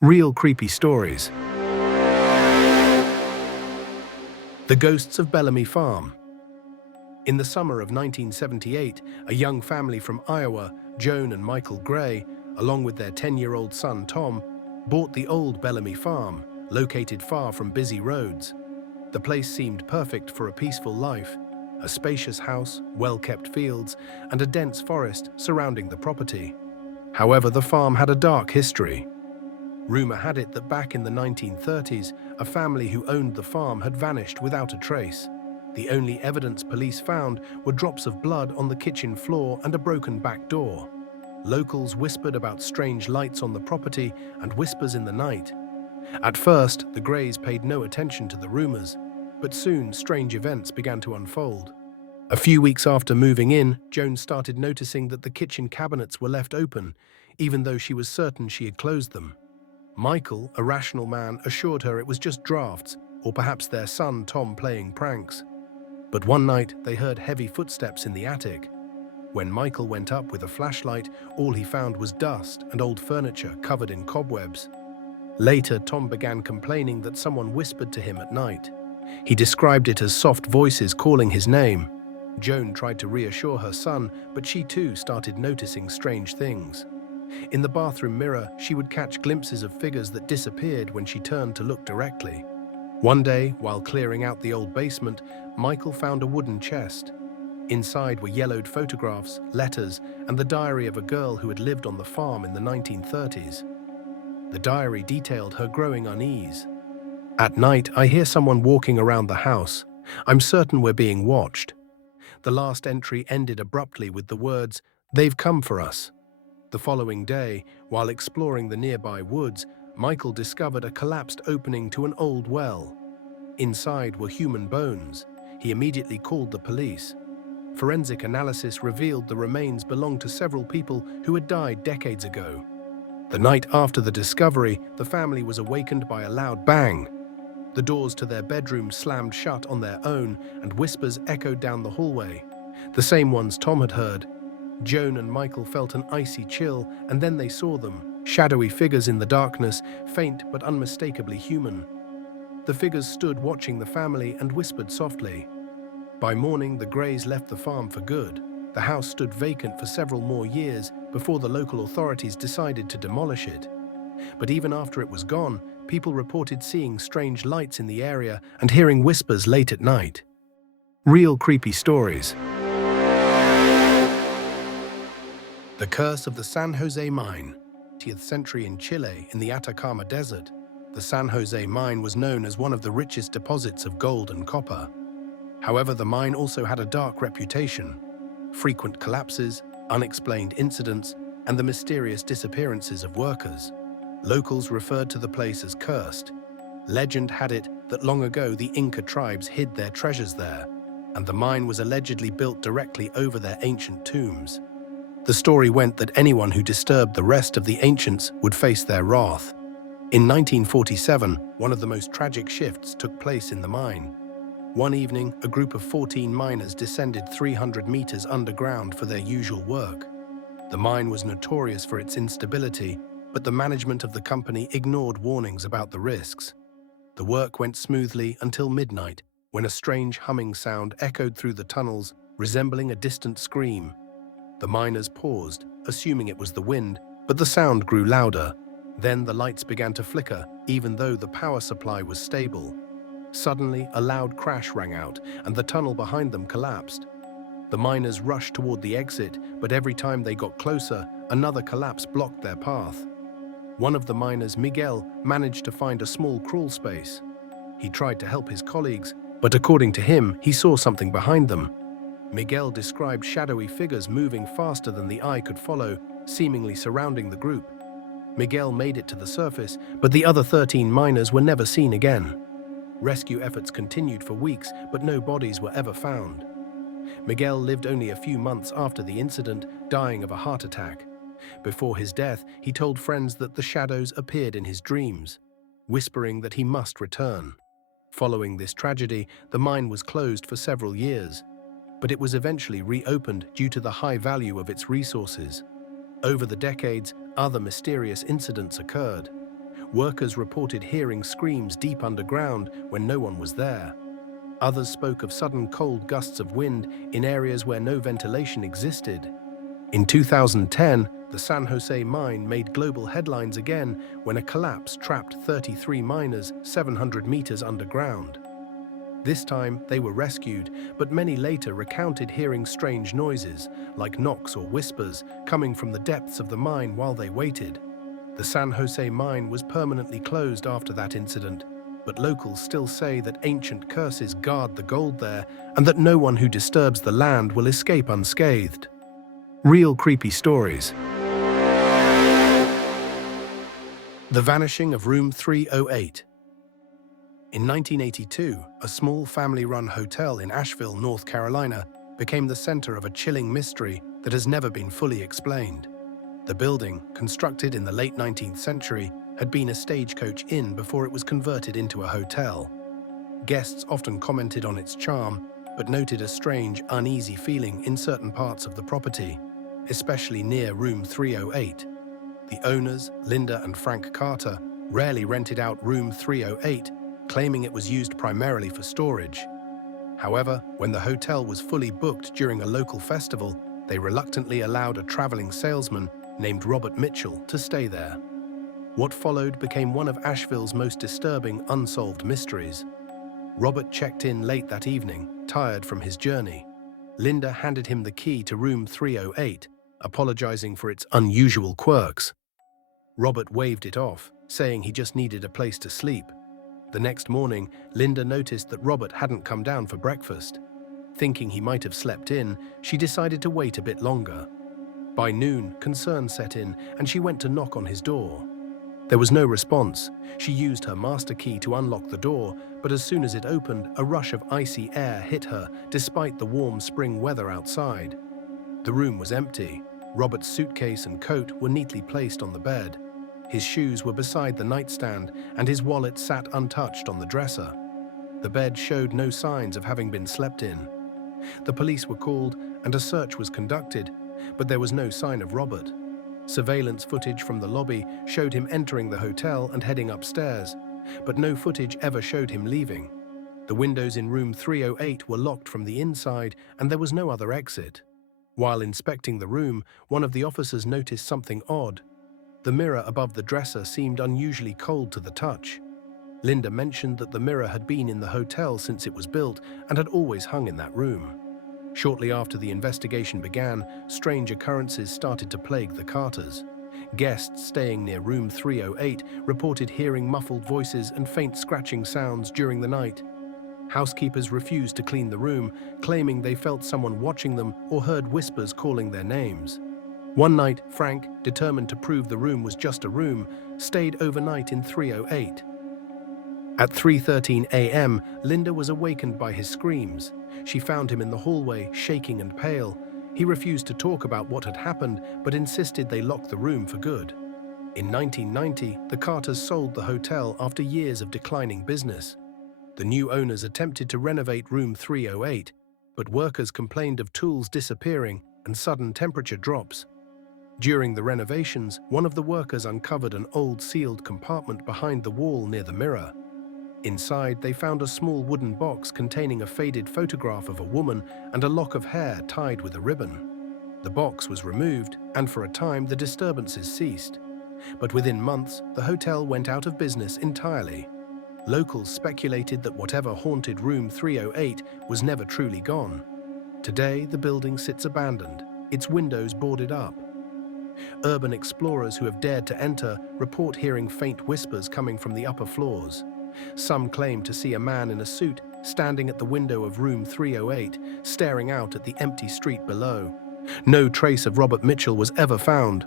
Real creepy stories. The Ghosts of Bellamy Farm. In the summer of 1978, a young family from Iowa, Joan and Michael Gray, along with their 10-year-old son Tom, bought the old Bellamy Farm, located far from busy roads. The place seemed perfect for a peaceful life, a spacious house, well-kept fields, and a dense forest surrounding the property. However, the farm had a dark history. Rumor had it that back in the 1930s, a family who owned the farm had vanished without a trace. The only evidence police found were drops of blood on the kitchen floor and a broken back door. Locals whispered about strange lights on the property and whispers in the night. At first, the Grays paid no attention to the rumors, but soon strange events began to unfold. A few weeks after moving in, Joan started noticing that the kitchen cabinets were left open, even though she was certain she had closed them. Michael, a rational man, assured her it was just drafts, or perhaps their son Tom playing pranks. But one night, they heard heavy footsteps in the attic. When Michael went up with a flashlight, all he found was dust and old furniture covered in cobwebs. Later, Tom began complaining that someone whispered to him at night. He described it as soft voices calling his name. Joan tried to reassure her son, but she too started noticing strange things. In the bathroom mirror, she would catch glimpses of figures that disappeared when she turned to look directly. One day, while clearing out the old basement, Michael found a wooden chest. Inside were yellowed photographs, letters, and the diary of a girl who had lived on the farm in the 1930s. The diary detailed her growing unease. "At night, I hear someone walking around the house. I'm certain we're being watched." The last entry ended abruptly with the words, "They've come for us." The following day, while exploring the nearby woods, Michael discovered a collapsed opening to an old well. Inside were human bones. He immediately called the police. Forensic analysis revealed the remains belonged to several people who had died decades ago. The night after the discovery, the family was awakened by a loud bang. The doors to their bedroom slammed shut on their own, and whispers echoed down the hallway, the same ones Tom had heard. Joan and Michael felt an icy chill, and then they saw them, shadowy figures in the darkness, faint but unmistakably human. The figures stood watching the family and whispered softly. By morning, the Grays left the farm for good. The house stood vacant for several more years before the local authorities decided to demolish it. But even after it was gone, people reported seeing strange lights in the area and hearing whispers late at night. Real creepy stories. The Curse of the San Jose Mine. 20th century in Chile, in the Atacama Desert, the San Jose Mine was known as one of the richest deposits of gold and copper. However, the mine also had a dark reputation. Frequent collapses, unexplained incidents, and the mysterious disappearances of workers. Locals referred to the place as cursed. Legend had it that long ago the Inca tribes hid their treasures there, and the mine was allegedly built directly over their ancient tombs. The story went that anyone who disturbed the rest of the ancients would face their wrath. In 1947, one of the most tragic shifts took place in the mine. One evening, a group of 14 miners descended 300 meters underground for their usual work. The mine was notorious for its instability, but the management of the company ignored warnings about the risks. The work went smoothly until midnight, when a strange humming sound echoed through the tunnels, resembling a distant scream. The miners paused, assuming it was the wind, but the sound grew louder. Then the lights began to flicker, even though the power supply was stable. Suddenly, a loud crash rang out, and the tunnel behind them collapsed. The miners rushed toward the exit, but every time they got closer, another collapse blocked their path. One of the miners, Miguel, managed to find a small crawl space. He tried to help his colleagues, but according to him, he saw something behind them. Miguel described shadowy figures moving faster than the eye could follow, seemingly surrounding the group. Miguel made it to the surface, but the other 13 miners were never seen again. Rescue efforts continued for weeks, but no bodies were ever found. Miguel lived only a few months after the incident, dying of a heart attack. Before his death, he told friends that the shadows appeared in his dreams, whispering that he must return. Following this tragedy, the mine was closed for several years, but it was eventually reopened due to the high value of its resources. Over the decades, other mysterious incidents occurred. Workers reported hearing screams deep underground when no one was there. Others spoke of sudden cold gusts of wind in areas where no ventilation existed. In 2010, the San Jose mine made global headlines again when a collapse trapped 33 miners 700 meters underground. This time, they were rescued, but many later recounted hearing strange noises, like knocks or whispers, coming from the depths of the mine while they waited. The San Jose mine was permanently closed after that incident, but locals still say that ancient curses guard the gold there and that no one who disturbs the land will escape unscathed. Real creepy stories. The vanishing of Room 308. In 1982, a small family-run hotel in Asheville, North Carolina, became the center of a chilling mystery that has never been fully explained. The building, constructed in the late 19th century, had been a stagecoach inn before it was converted into a hotel. Guests often commented on its charm, but noted a strange, uneasy feeling in certain parts of the property, especially near Room 308. The owners, Linda and Frank Carter, rarely rented out Room 308, claiming it was used primarily for storage. However, when the hotel was fully booked during a local festival, they reluctantly allowed a traveling salesman named Robert Mitchell to stay there. What followed became one of Asheville's most disturbing unsolved mysteries. Robert checked in late that evening, tired from his journey. Linda handed him the key to Room 308, apologizing for its unusual quirks. Robert waved it off, saying he just needed a place to sleep. The next morning, Linda noticed that Robert hadn't come down for breakfast. Thinking he might have slept in, she decided to wait a bit longer. By noon, concern set in, and she went to knock on his door. There was no response. She used her master key to unlock the door, but as soon as it opened, a rush of icy air hit her, despite the warm spring weather outside. The room was empty. Robert's suitcase and coat were neatly placed on the bed. His shoes were beside the nightstand, and his wallet sat untouched on the dresser. The bed showed no signs of having been slept in. The police were called, and a search was conducted, but there was no sign of Robert. Surveillance footage from the lobby showed him entering the hotel and heading upstairs, but no footage ever showed him leaving. The windows in Room 308 were locked from the inside, and there was no other exit. While inspecting the room, one of the officers noticed something odd. The mirror above the dresser seemed unusually cold to the touch. Linda mentioned that the mirror had been in the hotel since it was built and had always hung in that room. Shortly after the investigation began, strange occurrences started to plague the Carters. Guests staying near Room 308 reported hearing muffled voices and faint scratching sounds during the night. Housekeepers refused to clean the room, claiming they felt someone watching them or heard whispers calling their names. One night, Frank, determined to prove the room was just a room, stayed overnight in 308. At 3:13 a.m., Linda was awakened by his screams. She found him in the hallway, shaking and pale. He refused to talk about what had happened, but insisted they lock the room for good. In 1990, the Carters sold the hotel after years of declining business. The new owners attempted to renovate Room 308, but workers complained of tools disappearing and sudden temperature drops. During the renovations, one of the workers uncovered an old sealed compartment behind the wall near the mirror. Inside, they found a small wooden box containing a faded photograph of a woman and a lock of hair tied with a ribbon. The box was removed, and for a time the disturbances ceased. But within months, the hotel went out of business entirely. Locals speculated that whatever haunted Room 308 was never truly gone. Today, the building sits abandoned, its windows boarded up. Urban explorers who have dared to enter report hearing faint whispers coming from the upper floors. Some claim to see a man in a suit standing at the window of Room 308, staring out at the empty street below. No trace of Robert Mitchell was ever found,